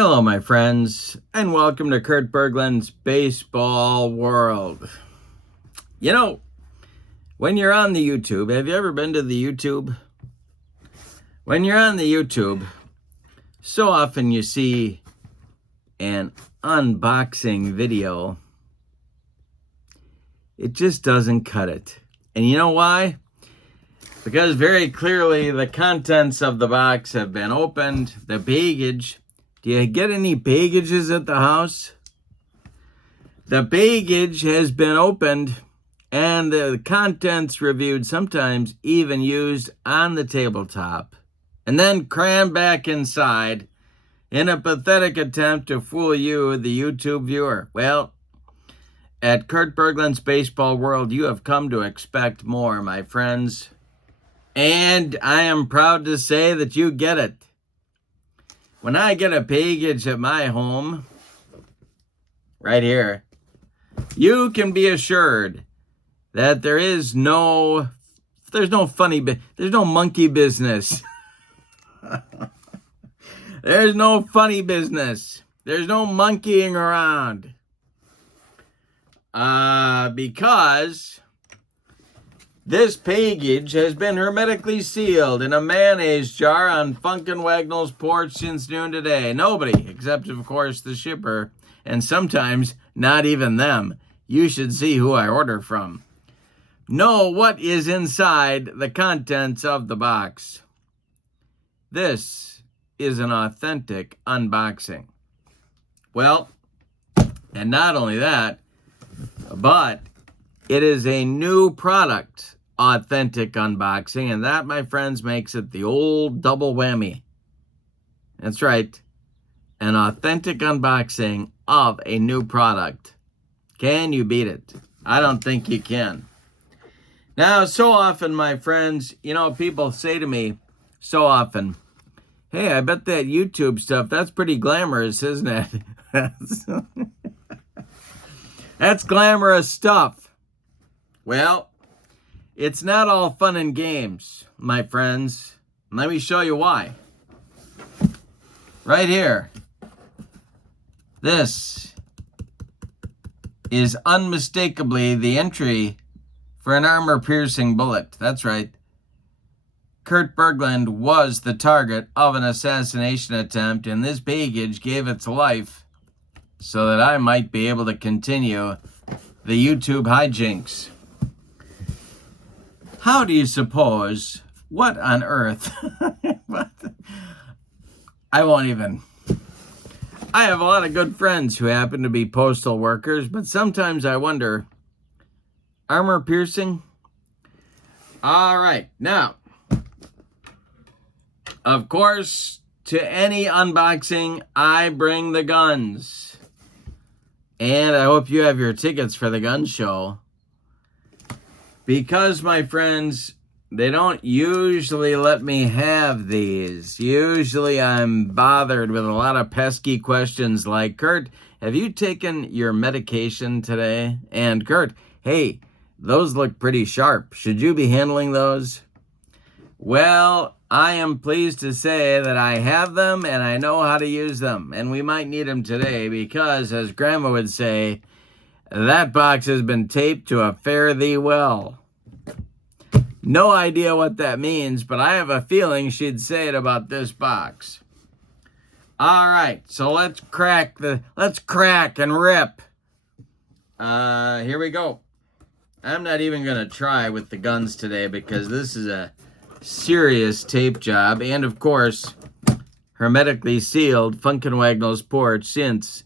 Hello, my friends, and welcome to Kurt Berglund's Baseball World. You know, when you're on the YouTube, have you ever been to the YouTube? When you're on the YouTube, so often you see an unboxing video. It just doesn't cut it. And you know why? Because very clearly the contents of the box have been opened, the baggage. Do you get any baggages at the house? The baggage has been opened and the contents reviewed, sometimes even used on the tabletop, and then crammed back inside in a pathetic attempt to fool you, the YouTube viewer. Well, at Kurt Berglund's Baseball World, you have come to expect more, my friends. And I am proud to say that you get it. When I get a package at my home, right here, you can be assured that there's no monkey business. There's no funny business. There's no monkeying around. Because this package has been hermetically sealed in a mayonnaise jar on Funkin' Wagnall's porch since noon today. Nobody, except of course the shipper, and sometimes not even them. You should see who I order from. Know what is inside the contents of the box. This is an authentic unboxing. Well, and not only that, but it is a new product authentic unboxing, and that, my friends, makes it the old double whammy. That's right, an authentic unboxing of a new product. Can you beat it? I don't think you can. Now, so often, my friends, people say to me so often, hey, I bet that YouTube stuff, that's pretty glamorous, isn't it? That's glamorous stuff. Well, it's not all fun and games, my friends. Let me show you why. Right here. This is unmistakably the entry for an armor-piercing bullet. That's right. Kurt Berglund was the target of an assassination attempt, and this baggage gave its life so that I might be able to continue the YouTube hijinks. How do you suppose, what on earth? I have a lot of good friends who happen to be postal workers, but sometimes I wonder, armor piercing? All right, now, of course, to any unboxing, I bring the guns. And I hope you have your tickets for the gun show. Because, my friends, they don't usually let me have these. Usually I'm bothered with a lot of pesky questions like, Kurt, have you taken your medication today? And Kurt, hey, those look pretty sharp. Should you be handling those? Well, I am pleased to say that I have them and I know how to use them. And we might need them today because, as Grandma would say, that box has been taped to a fare thee well. No idea what that means, but I have a feeling she'd say it about this box. All right, so let's crack and rip. Here we go. I'm not even going to try with the guns today because this is a serious tape job, and of course, hermetically sealed Funkin' Wagnall's porch since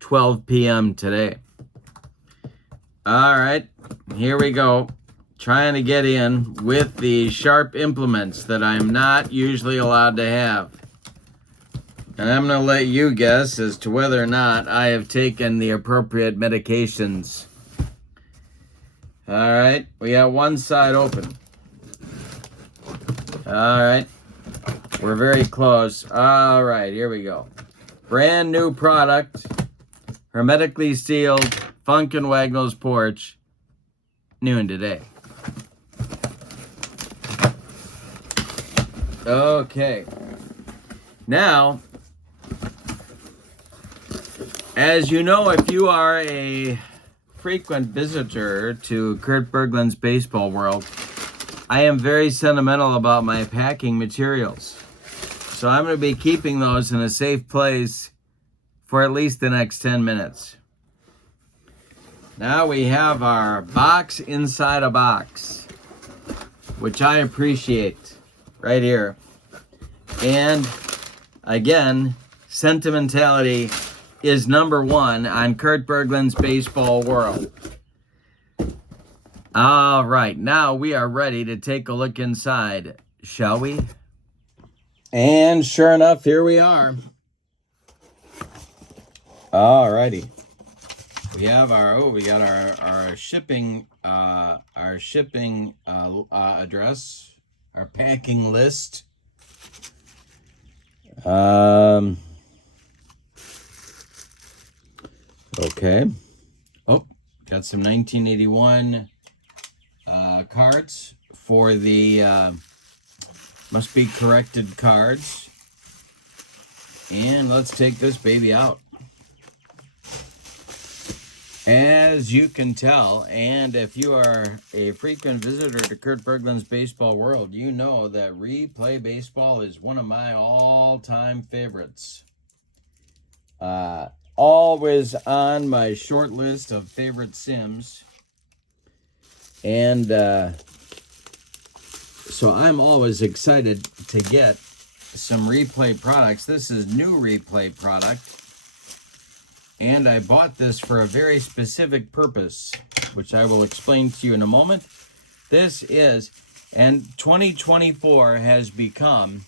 12 p.m. today. All right, here we go. Trying to get in with the sharp implements that I'm not usually allowed to have. And I'm going to let you guess as to whether or not I have taken the appropriate medications. All right, we got one side open. All right, we're very close. All right, here we go. Brand new product, hermetically sealed, Funkin' Wagnall's porch, noon today. Okay. Now, As you know, if you are a frequent visitor to Kurt Berglund's Baseball World, I am very sentimental about my packing materials. So I'm going to be keeping those in a safe place for at least the next 10 minutes. Now we have our box inside a box, which I appreciate right here. And again, sentimentality is number one on Kurt Berglund's Baseball World. All right, now we are ready to take a look inside, shall we? And sure enough, here we are. All righty. We have our shipping address, our packing list. Okay. Oh, got some 1981 cards for the must be corrected cards. And let's take this baby out. As you can tell, and if you are a frequent visitor to Kurt Berglund's Baseball World, you know that Replay Baseball is one of my all-time favorites. Always on my short list of favorite Sims. And so I'm always excited to get some Replay products. This is new Replay product. And I bought this for a very specific purpose, which I will explain to you in a moment. This is, and 2024 has become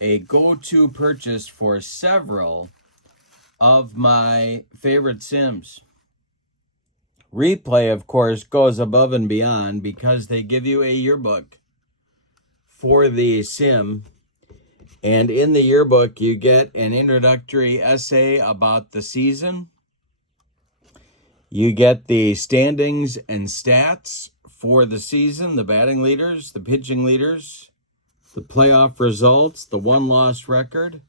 a go-to purchase for several of my favorite Sims. Replay, of course, goes above and beyond because they give you a yearbook for the Sim. And in the yearbook, you get an introductory essay about the season. You get the standings and stats for the season, the batting leaders, the pitching leaders, the playoff results, the one-loss record,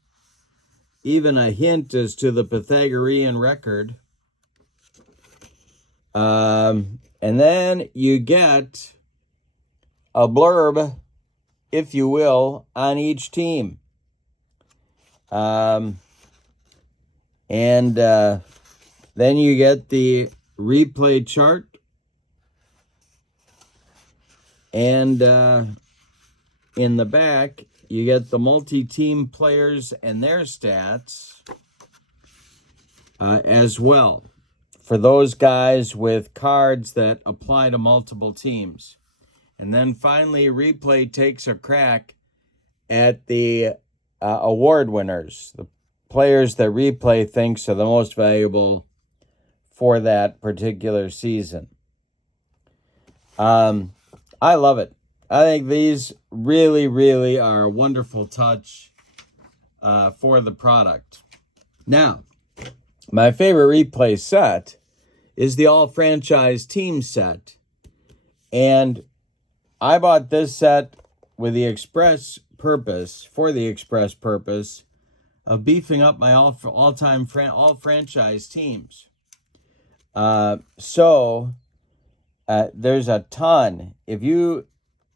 even a hint as to the Pythagorean record. And then you get a blurb, if you will, on each team. Then you get the replay chart, and in the back you get the multi-team players and their stats as well for those guys with cards that apply to multiple teams. And then finally, Replay takes a crack at the award winners, the players that Replay thinks are the most valuable for that particular season. I love it. I think these really, really are a wonderful touch for the product. Now, my favorite Replay set is the all-franchise team set. And I bought this set with the express purpose of beefing up my all-time all-franchise teams. So there's a ton. If you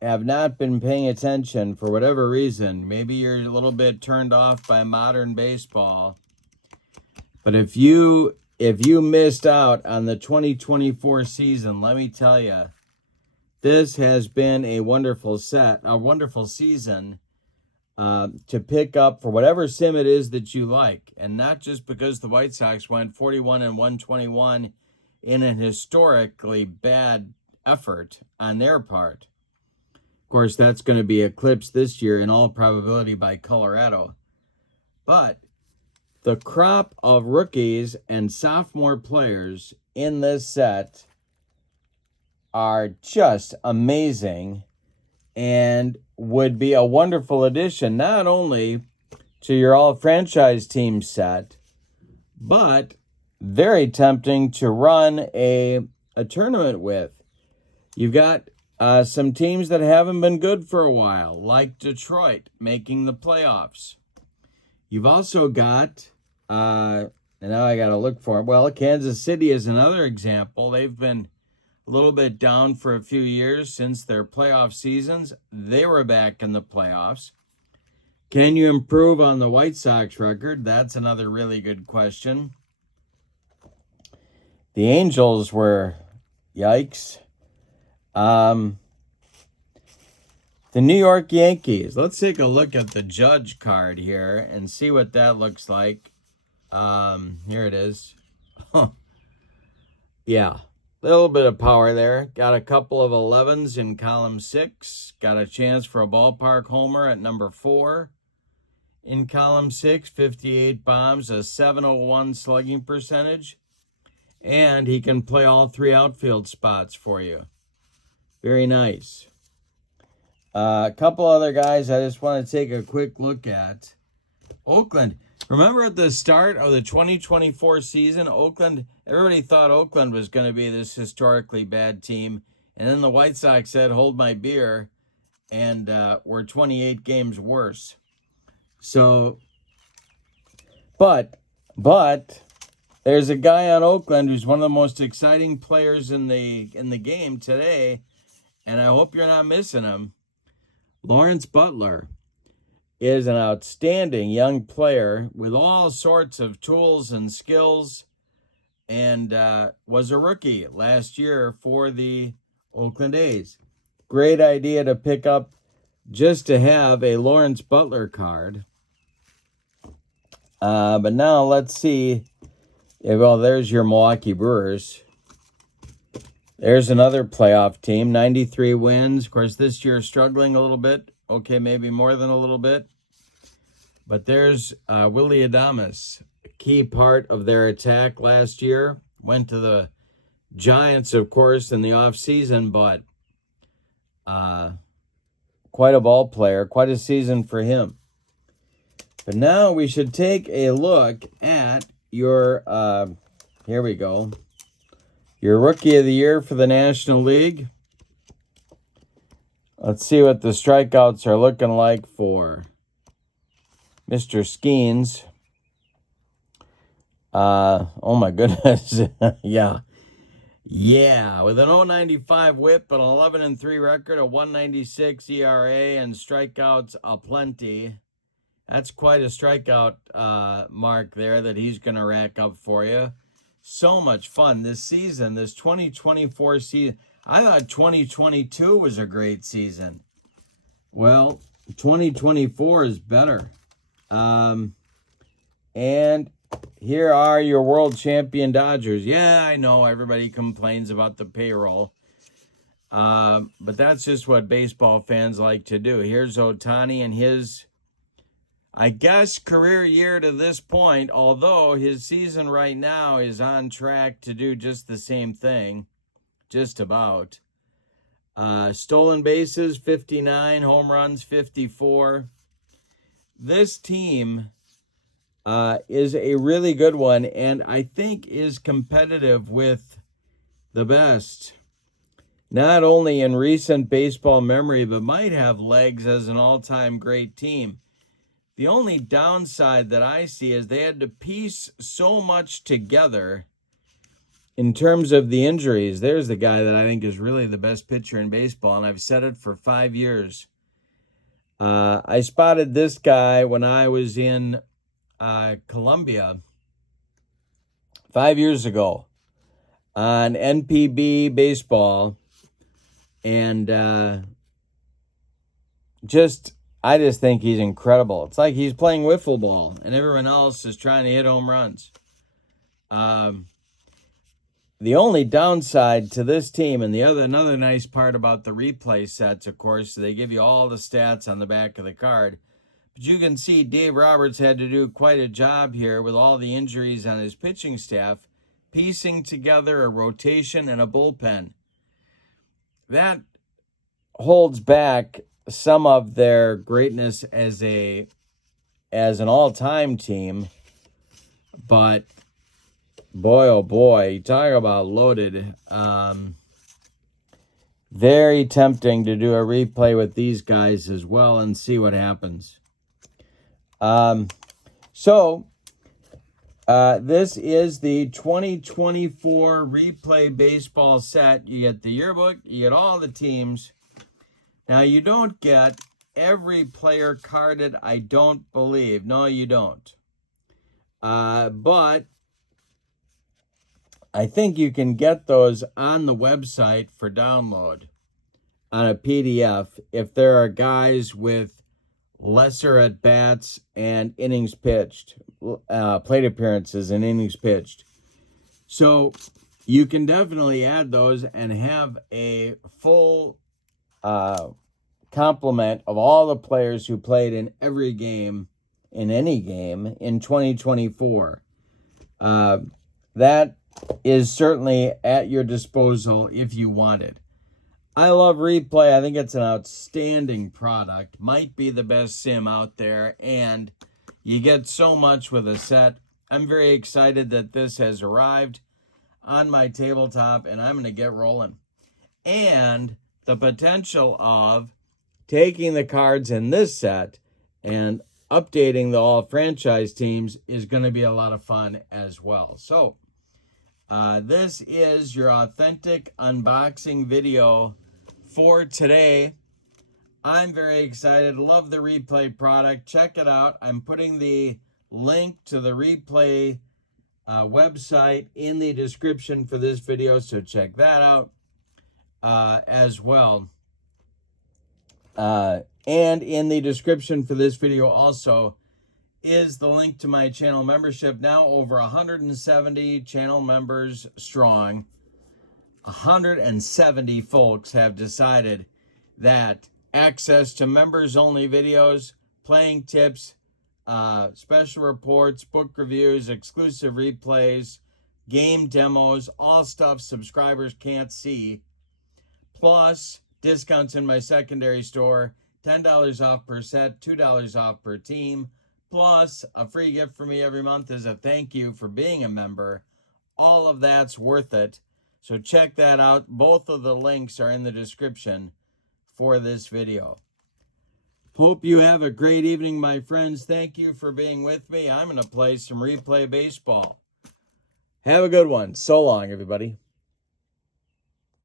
have not been paying attention for whatever reason, maybe you're a little bit turned off by modern baseball, but if you missed out on the 2024 season, let me tell you, this has been a wonderful season to pick up for whatever sim it is that you like. And not just because the White Sox went 41-121 in an historically bad effort on their part. Of course, that's going to be eclipsed this year in all probability by Colorado. But the crop of rookies and sophomore players in this set are just amazing and would be a wonderful addition not only to your all-franchise team set, but very tempting to run a tournament with. You've got some teams that haven't been good for a while, like Detroit making the playoffs. You've also got And now I got to look for it. Well, Kansas City is another example. They've been a little bit down for a few years since their playoff seasons. They were back in the playoffs. Can you improve on the White Sox record? That's another really good question. The Angels were, yikes. The New York Yankees. Let's take a look at the Judge card here and see what that looks like. Here it is. Yeah, a little bit of power there. Got a couple of 11s in column 6. Got a chance for a ballpark homer at number 4. In column 6, 58 bombs, a 701 slugging percentage. And he can play all 3 outfield spots for you. Very nice. A couple other guys I just want to take a quick look at. Oakland. Remember at the start of the 2024 season, Oakland, everybody thought Oakland was going to be this historically bad team. And then the White Sox said, hold my beer, and we're 28 games worse. So, but there's a guy on Oakland who's one of the most exciting players in the game today, and I hope you're not missing him. Lawrence Butler is an outstanding young player with all sorts of tools and skills, and was a rookie last year for the Oakland A's. Great idea to pick up just to have a Lawrence Butler card. But now let's see. Well, there's your Milwaukee Brewers. There's another playoff team, 93 wins. Of course, this year struggling a little bit. Okay, maybe more than a little bit. But there's Willy Adames, a key part of their attack last year. Went to the Giants, of course, in the offseason, but quite a ball player, quite a season for him. But now we should take a look at your, here we go, your Rookie of the Year for the National League. Let's see what the strikeouts are looking like for Mr. Skeens. Oh my goodness. Yeah, with an 0.95 whip, an 11-3 record, a 1.96 ERA, and strikeouts aplenty. That's quite a strikeout mark there that he's going to rack up for you. So much fun this season, this 2024 season. I thought 2022 was a great season. Well, 2024 is better. And here are your world champion Dodgers. Yeah, I know everybody complains about the payroll. But that's just what baseball fans like to do. Here's Ohtani and his, I guess, career year to this point, although his season right now is on track to do just the same thing, just about. Stolen bases, 59, home runs, 54. This team is a really good one, and I think is competitive with the best, not only in recent baseball memory, but might have legs as an all-time great team. The only downside that I see is they had to piece so much together in terms of the injuries. There's the guy that I think is really the best pitcher in baseball, and I've said it for 5 years. I spotted this guy when I was in Colombia 5 years ago on NPB baseball, and I just think he's incredible. It's like he's playing wiffle ball, and everyone else is trying to hit home runs. The only downside to this team, and another nice part about the replay sets, of course, they give you all the stats on the back of the card. But you can see Dave Roberts had to do quite a job here with all the injuries on his pitching staff, piecing together a rotation and a bullpen. That holds back some of their greatness as an all-time team, but boy, oh boy, you talk about loaded. Very tempting to do a replay with these guys as well and see what happens. So This is the 2024 Replay Baseball set. You get the yearbook, you get all the teams. Now, you don't get every player carded, I don't believe. No, you don't. But I think you can get those on the website for download on a PDF if there are guys with lesser at-bats and innings pitched, plate appearances and innings pitched. So you can definitely add those and have a full complement of all the players who played in every game, in any game, in 2024. That is certainly at your disposal if you want it. I love Replay. I think it's an outstanding product. Might be the best sim out there, and you get so much with a set. I'm very excited that this has arrived on my tabletop, and I'm going to get rolling. And the potential of taking the cards in this set and updating the all franchise teams is going to be a lot of fun as well. So this is your authentic unboxing video for today. I'm very excited. Love the Replay product. Check it out. I'm putting the link to the Replay website in the description for this video, so check that out as well. And in the description for this video also is the link to my channel membership. Now over 170 channel members strong. 170 folks have decided that access to members-only videos, playing tips, special reports, book reviews, exclusive replays, game demos, all stuff subscribers can't see, plus discounts in my secondary store, $10 off per set, $2 off per team, plus a free gift for me every month as a thank you for being a member. All of that's worth it. So check that out. Both of the links are in the description for this video. Hope you have a great evening, my friends. Thank you for being with me. I'm going to play some Replay Baseball. Have a good one. So long, everybody.